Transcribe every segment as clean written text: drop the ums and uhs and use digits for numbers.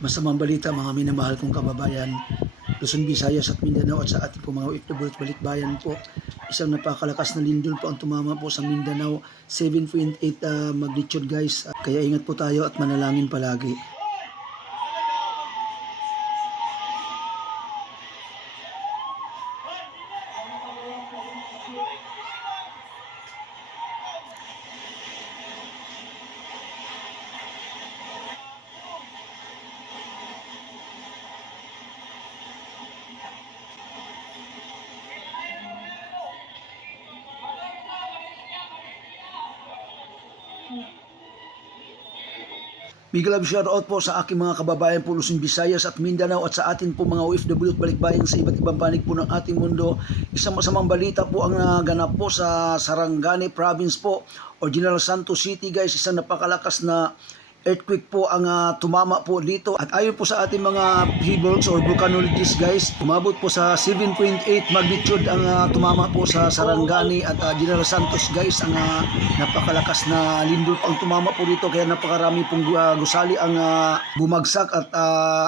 Masamang balita mga minamahal kong kababayan, Luzon, Visayas at Mindanao at sa ating po mga OFW at balikbayan po. Isang napakalakas na lindol po ang tumama po sa Mindanao, 7.8 magnitude guys. Kaya ingat po tayo at manalangin palagi. Big love shoutout po sa aking mga kababayan po Luzon, Visayas at Mindanao at sa atin po mga OFW at balikbayan sa iba't ibang panig po ng ating mundo. Isang masamang balita po ang naganap po sa Sarangani Province po o General Santos City guys. Isang napakalakas na earthquake po ang tumama po dito. At ayon po sa ating mga physicists or volcanologists guys, umabot po sa 7.8 magnitude ang tumama po sa Sarangani at General Santos guys. Ang napakalakas na lindol ang tumama po dito, kaya napakarami pong gusali ang bumagsak at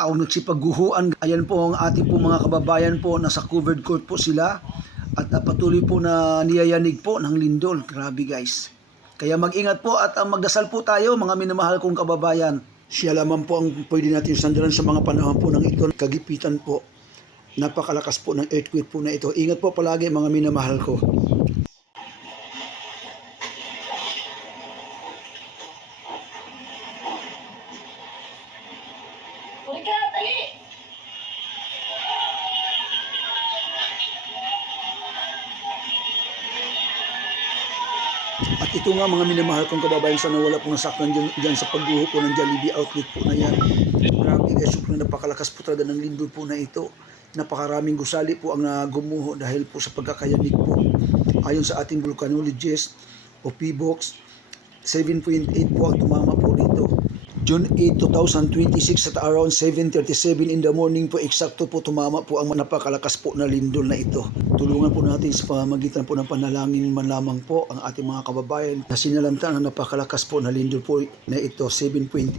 ang nagsipagguhuan. Ayan po ang ating po mga kababayan po, nasa covered court po sila at patuloy po na niyayanig po ng lindol. Grabe guys. Kaya mag-ingat po at magdasal po tayo mga minamahal kong kababayan. Siya lamang po ang pwede natin sandalan sa mga panahon po ng ito. Kagipitan po. Napakalakas po ng earthquake po na ito. Ingat po palagi mga minamahal ko. At ito nga mga minamahal kong kababayan, sana wala pong nasaktan dyan sa pagguho po ng Jollibee outlet po na yan. Grabe guys, sobrang napakalakas po talaga ng lindol po na ito. Napakaraming gusali po ang gumuho dahil po sa pagkakayanig po. Ayon sa ating volcanologist o PBOX, 7.8 po ang tumama po dito. June 8, 2026 at around 7:37 in the morning po, eksakto po tumama po ang napakalakas po na lindol na ito. Tulungan po natin sa pamamagitan po ng panalangin man lamang po ang ating mga kababayan na sinalamtan ang napakalakas po na lindol po na ito, 7.8.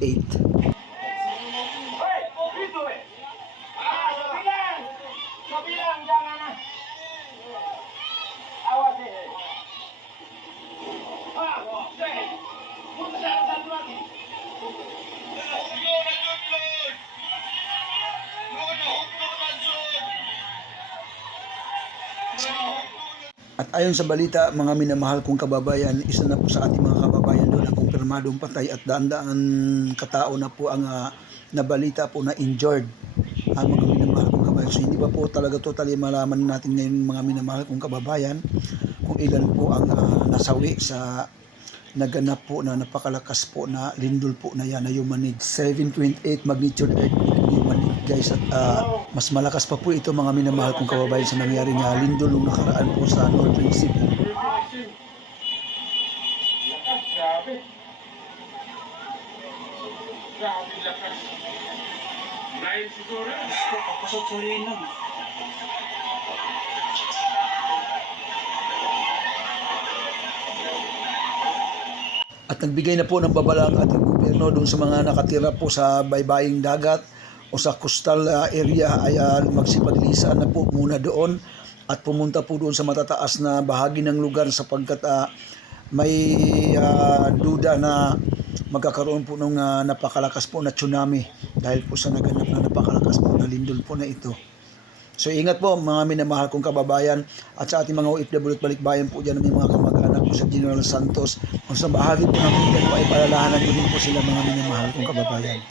At ayon sa balita, mga minamahal kong kababayan, isa na po sa ating mga kababayan doon ang kumpirmadong patay at daan-daan katao na po ang nabalita po na injured. Ang mga minamahal kong kababayan. So hindi pa po talaga totally malaman natin ngayon mga minamahal kong kababayan kung ilan po ang nasawi sa naganap po na napakalakas po na lindol po na yan na yumanig. 7.8 magnitude earthquake yumanig guys. At mas malakas pa po ito mga minamahal kong kababayan sa nangyari nga lindol nung nakaraan po sa Northern Cebu. Grabe. Grabe lakas. Lain siguro. Kapasot sa rinang. At nagbigay na po ng babala ang ating gobyerno doon sa mga nakatira po sa baybaying dagat o sa coastal area ay magsipaglisa na po muna doon at pumunta po doon sa matataas na bahagi ng lugar sapagkat may duda na magkakaroon po ng napakalakas po na tsunami dahil po sa naganap na napakalakas po na lindol po na ito. So ingat po mga minamahal kong kababayan at sa ating mga OFW at balikbayan po dyan na may mga kamag-anak po sa General Santos. Kung sa bahagi po ng Mindanao ay palalahanan din po sila mga minamahal kong kababayan.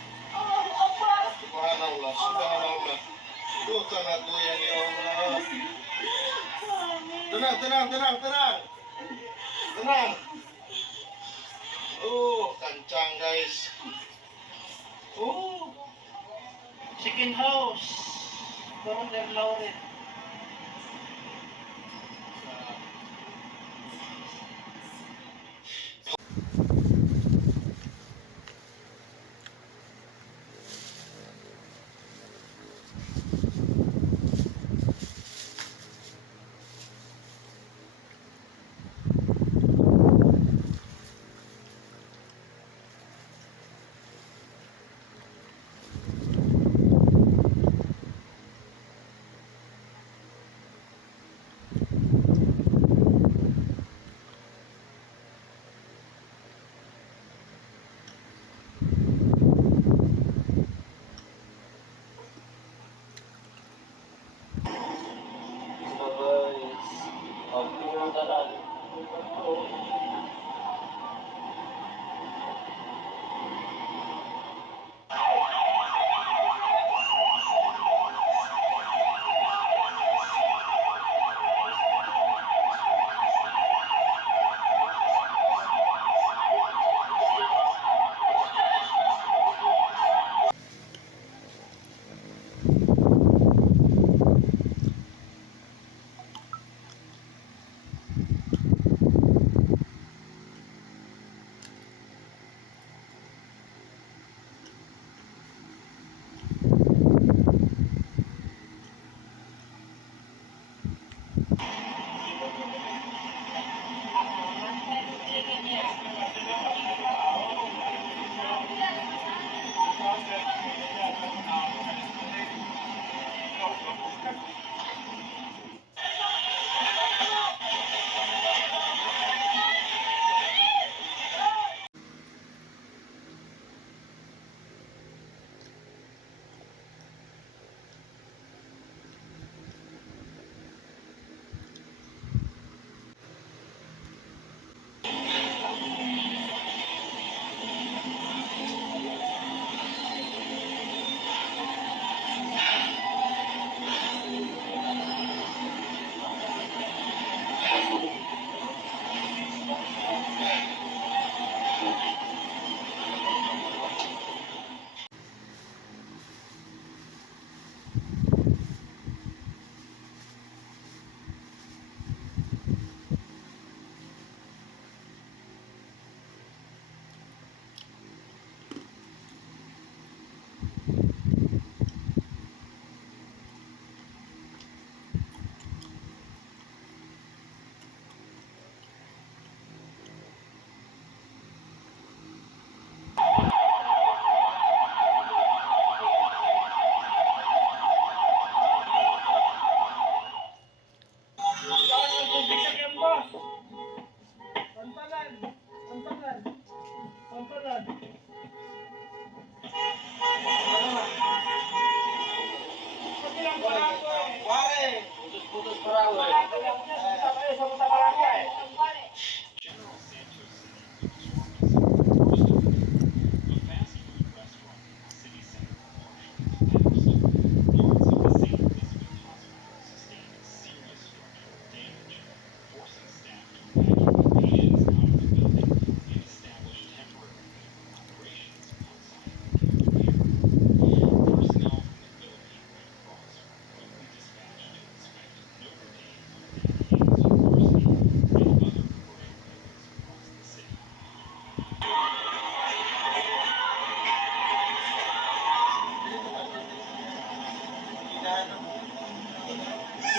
Tenang. Oh, kancang guys. Oh, chicken house. Parang Lauren.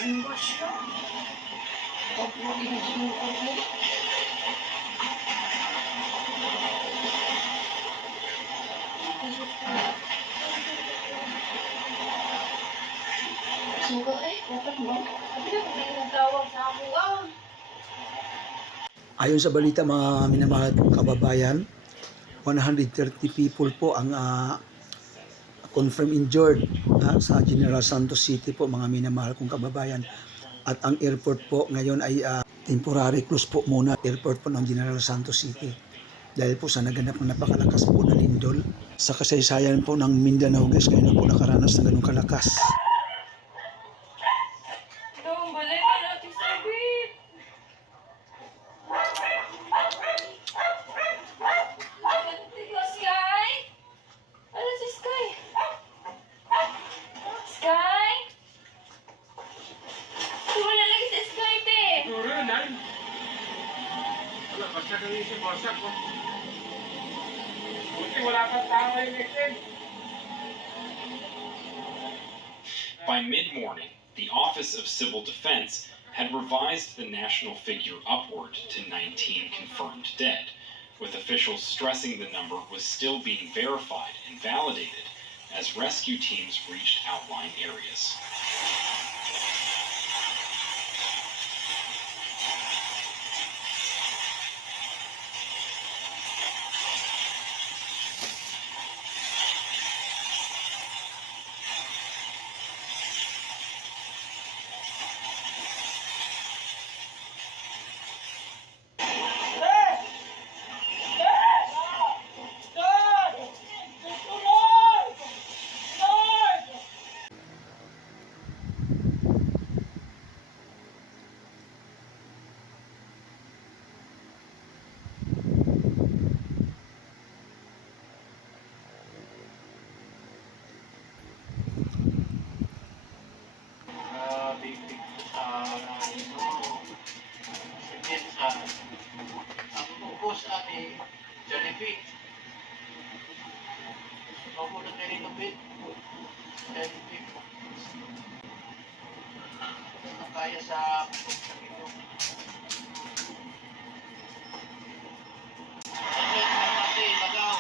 Simba siya. Huwag mo inusunukan mo. Suga eh, dapat ba? Sabi na kung may nagtawag sa ako Ayon sa balita mga minamahal kong kababayan, 130 people po ang confirmed injured sa General Santos City po mga minamahal kong kababayan. At ang airport po ngayon ay temporary close po muna airport po ng General Santos City. Dahil po sa naganap na napakalakas po na lindol. Sa kasaysayan po ng Mindanao guys, ngayon na po nakaranas ng ganung kalakas. Dong, balay ka natin sabit. Sky? Ano si Sky? Sky? Wala lagi si Sky, te. Siguro, Nan. Wala, basta kami si Bosak ko. Buti wala kang tao yung ikin. By mid-morning, the Office of Civil Defense had revised the national figure upward to 19 confirmed dead, with officials stressing the number was still being verified and validated as rescue teams reached outlying areas. Ang focus ani Jollibee. Ako na kayo lupit. Jollibee. Kaya sa ito. Bakit mamati, bagaw?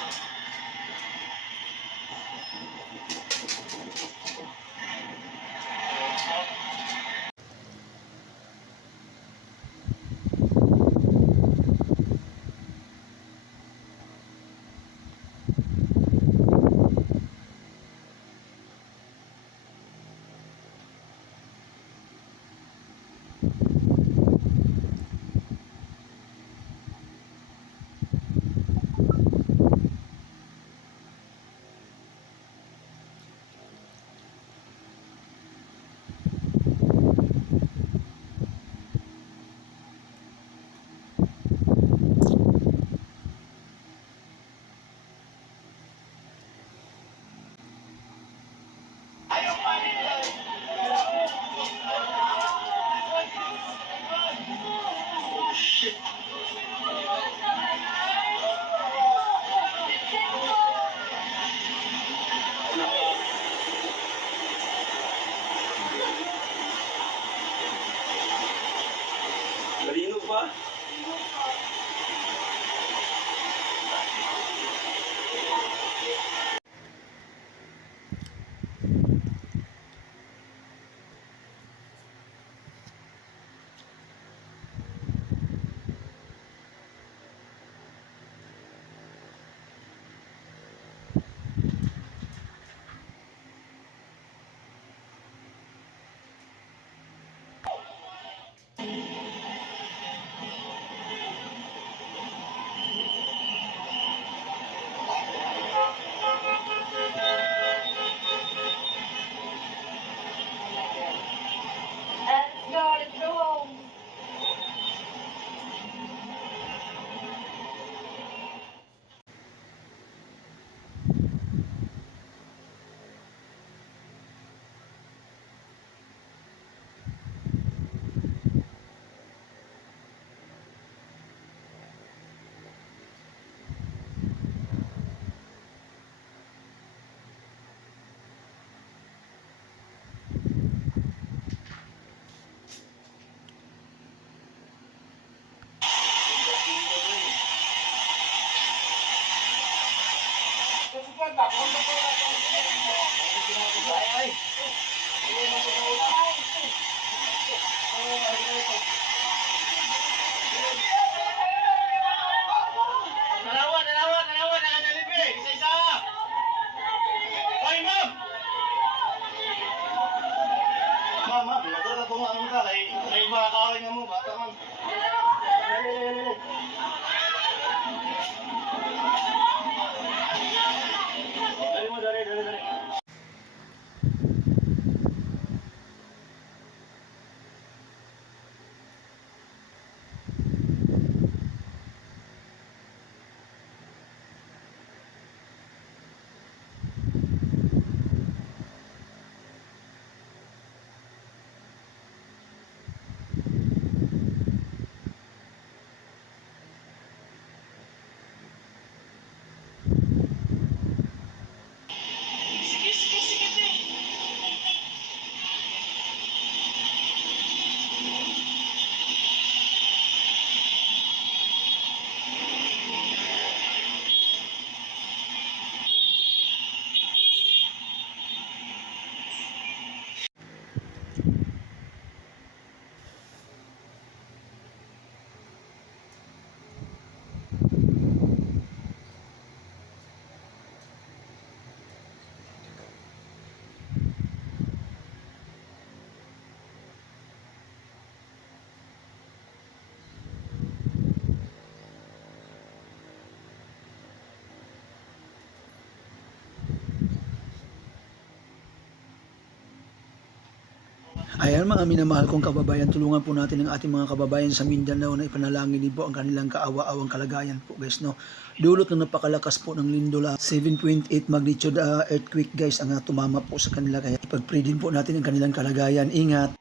Ayan mga minamahal kong kababayan, tulungan po natin ang ating mga kababayan sa Mindanao na ipanalangin din po ang kanilang kaawa-awang kalagayan po guys, no. Dulot ng napakalakas po ng lindol, 7.8 magnitude earthquake guys ang tumama po sa kanila, kaya ipag-pray din po natin ang kanilang kalagayan. Ingat.